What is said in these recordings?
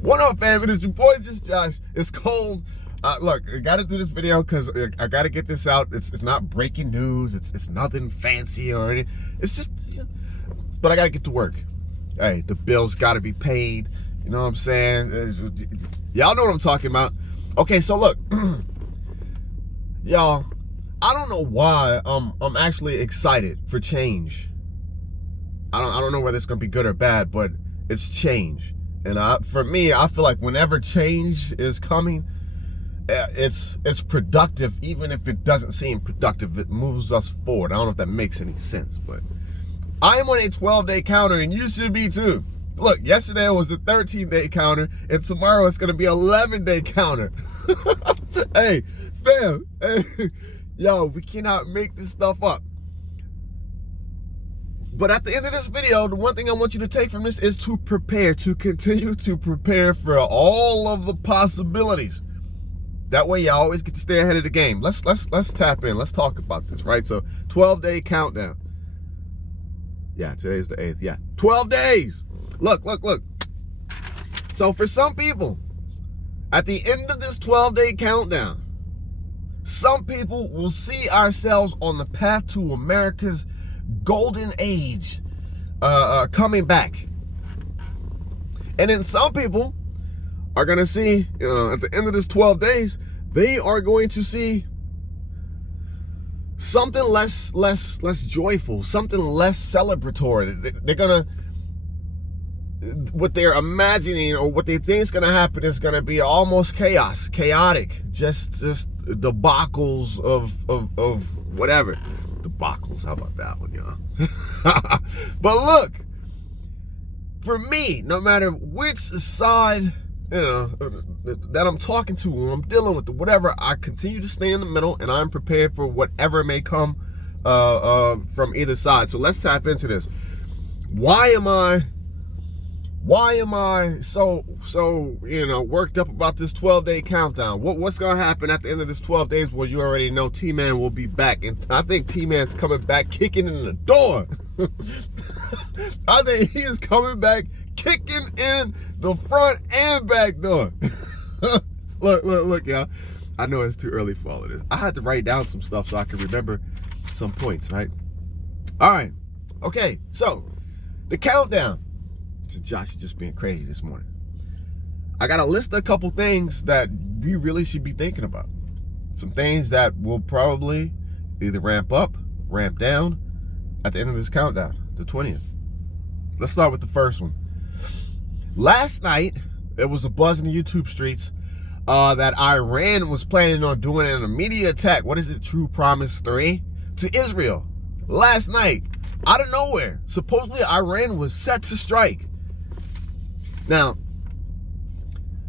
What up, fam? It is your boy, Just Josh. It's cold. Look, I got to do this video because I got to get this out. It's not breaking news. It's nothing fancy or anything. It's just, but I got to get to work. Hey, the bills got to be paid. You know what I'm saying? Y'all know what I'm talking about. Okay, so look, y'all, I don't know why I'm actually excited for change. I don't know whether it's gonna be good or bad, but it's change. And for me, I feel like whenever change is coming, it's productive, even if it doesn't seem productive. It moves us forward. I don't know if that makes any sense, but I am on a 12-day counter, and you should be too. Look, yesterday was a 13-day counter, and tomorrow it's gonna be 11-day counter. Hey, fam, hey, yo, we cannot make this stuff up. But at the end of this video, the one thing I want you to take from this is to prepare, to continue to prepare for all of the possibilities. That way you always get to stay ahead of the game. Let's tap in. Let's talk about this, right? So 12-day countdown. Yeah, today's the 8th. Yeah, 12 days. Look. So for some people, at the end of this 12-day countdown, some people will see ourselves on the path to America's golden age coming back. And then some people are going to see, at the end of this 12 days, they are going to see something less joyful, something less celebratory. They're going to, what they're imagining or what they think is going to happen is going to be almost chaotic, just debacles of whatever. Debacles, how about that one, y'all? But look, for me, no matter which side, that I'm talking to, or I'm dealing with, or whatever, I continue to stay in the middle, and I'm prepared for whatever may come from either side. So let's tap into this. Why am I so worked up about this 12-day countdown? What's gonna happen at the end of this 12 days? Well, you already know T-Man will be back, and I think T-Man's coming back kicking in the door. I think he is coming back kicking in the front and back door. Look, y'all. I know it's too early for all of this. I had to write down some stuff so I can remember some points, right? All right. Okay, so the countdown. Josh, you're just being crazy this morning. I got to list a couple things that we really should be thinking about. Some things that will probably either ramp up, ramp down at the end of this countdown, the 20th. Let's start with the first one. Last night, there was a buzz in the YouTube streets that Iran was planning on doing an immediate attack. What is it? True Promise 3 to Israel. Last night, out of nowhere, supposedly Iran was set to strike. Now,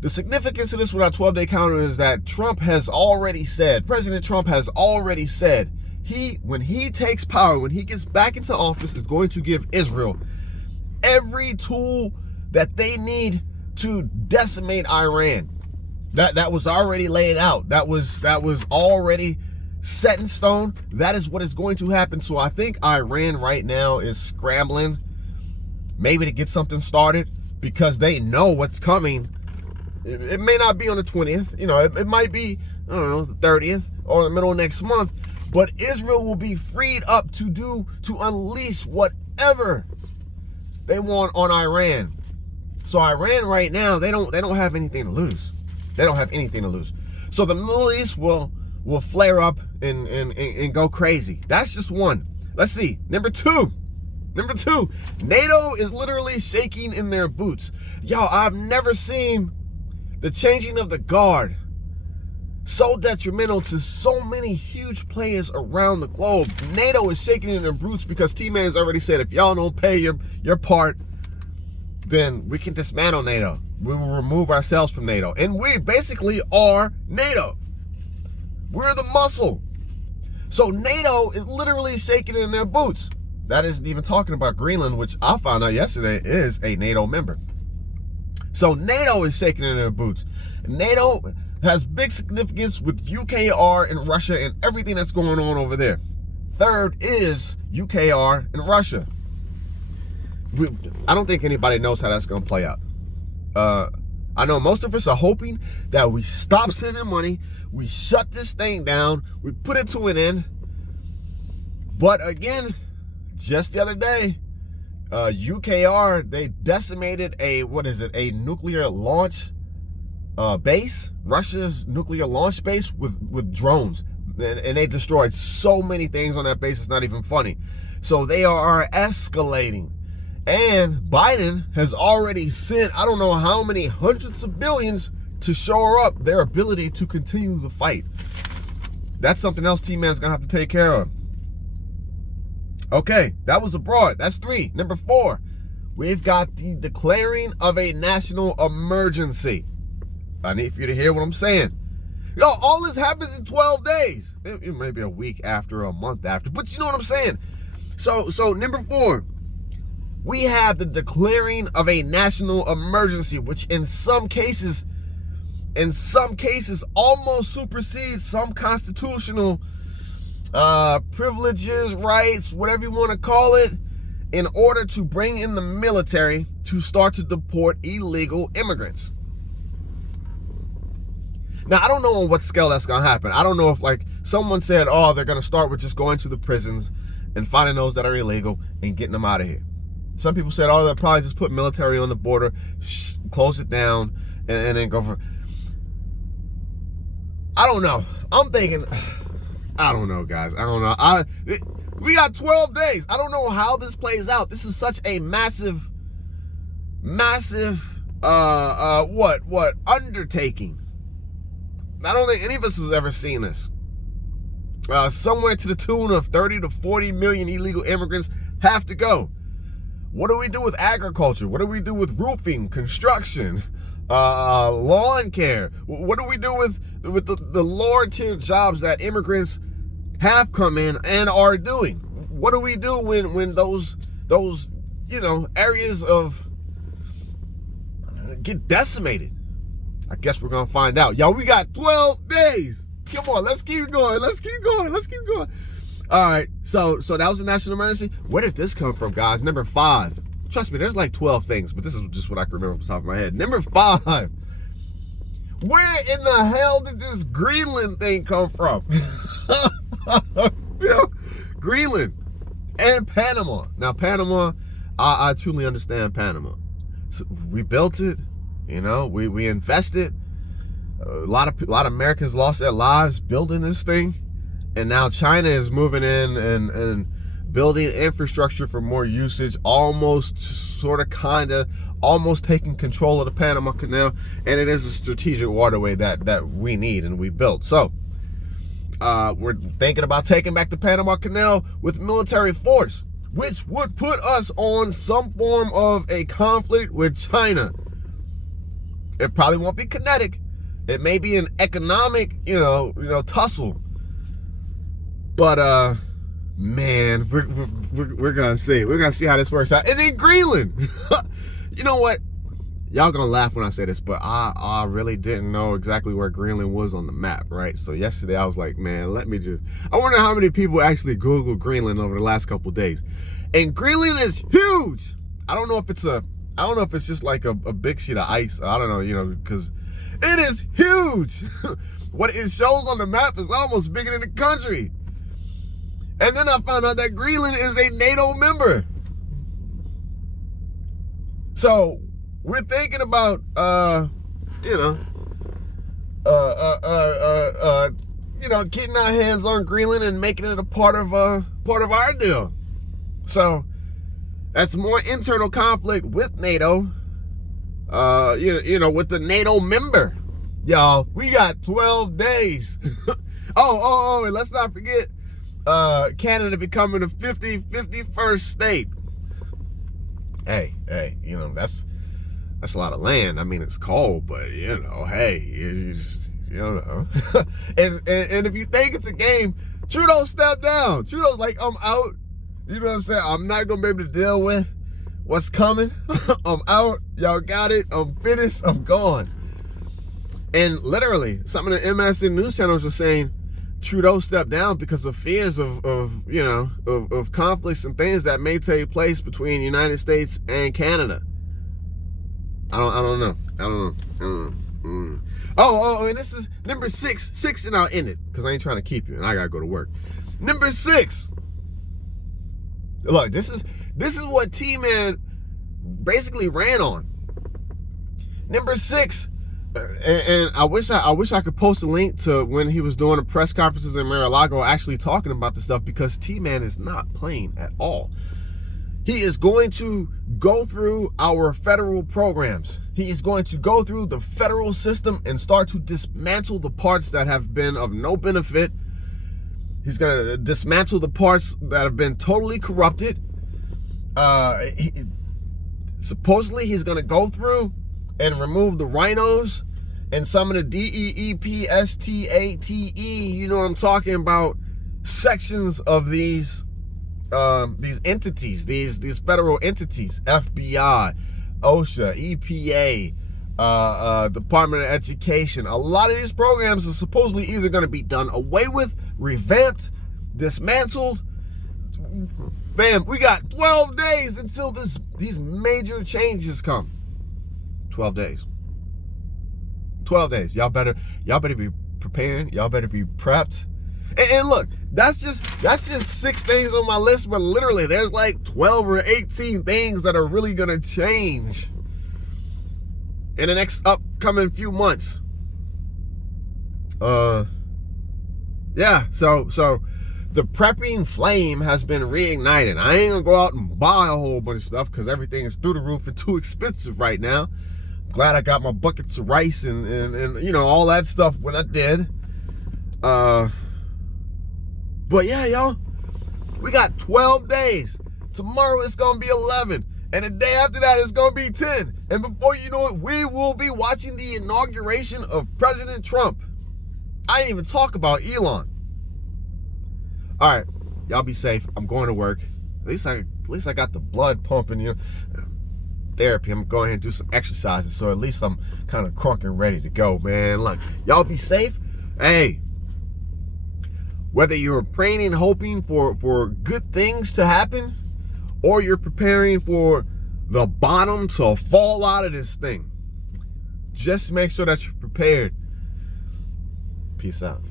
the significance of this with our 12-day counter is that President Trump has already said, when he takes power, when he gets back into office, is going to give Israel every tool that they need to decimate Iran. That was already laid out. That was already set in stone. That is what is going to happen. So I think Iran right now is scrambling, maybe to get something started, because they know what's coming. It may not be on the 20th, it might be, I don't know, the 30th or the middle of next month, but Israel will be freed up to unleash whatever they want on Iran. So Iran right now, they don't have anything to lose. They don't have anything to lose. So the Middle East will flare up and go crazy. That's just one. Let's see. Number two, NATO is literally shaking in their boots. Y'all, I've never seen the changing of the guard so detrimental to so many huge players around the globe. NATO is shaking in their boots because T-Man's already said, if y'all don't pay your part, then we can dismantle NATO. We will remove ourselves from NATO. And we basically are NATO. We're the muscle. So NATO is literally shaking in their boots. That isn't even talking about Greenland, which I found out yesterday is a NATO member. So NATO is shaking in their boots. NATO has big significance with UKR and Russia and everything that's going on over there. Third is UKR and Russia. I don't think anybody knows how that's going to play out. I know most of us are hoping that we stop sending money, we shut this thing down, we put it to an end. But again, just the other day, UKR, they decimated a nuclear launch base, Russia's nuclear launch base with drones. And they destroyed so many things on that base, it's not even funny. So they are escalating. And Biden has already sent, I don't know how many hundreds of billions to shore up their ability to continue the fight. That's something else T-Man's gonna have to take care of. Okay, that was abroad. That's 3. Number 4, we've got the declaring of a national emergency. I need for you to hear what I'm saying. Yo, all this happens in 12 days. It may be a week after, a month after, but you know what I'm saying. So number 4, we have the declaring of a national emergency, which in some cases almost supersedes some constitutional privileges, rights, whatever you want to call it, in order to bring in the military to start to deport illegal immigrants. Now, I don't know on what scale that's going to happen. I don't know if, like, someone said, oh, they're going to start with just going to the prisons and finding those that are illegal and getting them out of here. Some people said, oh, they'll probably just put military on the border, close it down, and then go for... I don't know. I'm thinking... I don't know, guys. I don't know. We got 12 days. I don't know how this plays out. This is such a massive undertaking. I don't think any of us has ever seen this. Somewhere to the tune of 30 to 40 million illegal immigrants have to go. What do we do with agriculture? What do we do with roofing, construction, lawn care? What do we do with the lower tier jobs that immigrants have come in and are doing? What do we do when those areas of get decimated? I guess we're gonna find out. Yo, we got 12 days. Come on, let's keep going. All right, so that was a national emergency. Where did this come from, guys? Number 5. Trust me, there's like 12 things, but this is just what I can remember off the top of my head. Number 5. Where in the hell did this Greenland thing come from? Greenland and Panama. Now, Panama, I truly understand Panama. So we built it, we invested. A lot of Americans lost their lives building this thing. And now China is moving in and building infrastructure for more usage, almost taking control of the Panama Canal. And it is a strategic waterway that we need and we built. So we're thinking about taking back the Panama Canal with military force, which would put us on some form of a conflict with China. It probably won't be kinetic. It may be an economic, tussle. But man, we're gonna see. We're gonna see how this works out. And then Greenland. You know what? Y'all gonna laugh when I say this, but I really didn't know exactly where Greenland was on the map, right? So yesterday I was like, man, I wonder how many people actually Googled Greenland over the last couple of days. And Greenland is huge. I don't know if it's just like a big sheet of ice. I don't know, because it is huge. What it shows on the map is almost bigger than the country. And then I found out that Greenland is a NATO member. So we're thinking about, getting our hands on Greenland and making it a part of our deal. So that's more internal conflict with NATO. With the NATO member. Y'all, we got 12 days. and let's not forget Canada becoming a 51st state. Hey, that's a lot of land. I mean, it's cold, but hey, and if you think it's a game, Trudeau stepped down. Trudeau's like, I'm out. You know what I'm saying? I'm not gonna be able to deal with what's coming. I'm out. Y'all got it. I'm finished. I'm gone. And literally, some of the MSN news channels are saying Trudeau stepped down because of fears of conflicts and things that may take place between the United States and Canada. I don't know. Oh, and this is number 6, and I'll end it because I ain't trying to keep you, and I gotta go to work. Number 6. Look, this is what T-Man basically ran on. Number 6, and I wish I could post a link to when he was doing the press conferences in Mar-a-Lago actually talking about this stuff, because T-Man is not playing at all. He is going to go through our federal programs. He is going to go through the federal system and start to dismantle the parts that have been of no benefit. He's going to dismantle the parts that have been totally corrupted. Supposedly, he's going to go through and remove the rhinos and some of the DEEPSTATE, you know what I'm talking about, sections of these entities, these federal entities, FBI, OSHA, EPA, Department of Education. A lot of these programs are supposedly either going to be done away with, revamped, dismantled. Bam, we got 12 days until these major changes come. 12 days. 12 days. Y'all better be preparing. Y'all better be prepped. And look, that's just 6 things on my list, but literally there's like 12 or 18 things that are really gonna change in the next upcoming few months. Yeah, so the prepping flame has been reignited. I ain't gonna go out and buy a whole bunch of stuff because everything is through the roof and too expensive right now. Glad I got my buckets of rice and you know, all that stuff when I did. But yeah, y'all, we got 12 days. Tomorrow it's gonna be 11, and the day after that it's gonna be 10. And before you know it, we will be watching the inauguration of President Trump. I didn't even talk about Elon. All right, y'all be safe. I'm going to work. At least I got the blood pumping, you know. Therapy. I'm going ahead and do some exercises, so at least I'm kind of crunk and ready to go, man. Look, y'all be safe. Hey, whether you're praying and hoping for good things to happen, or you're preparing for the bottom to fall out of this thing, just make sure that you're prepared. Peace out.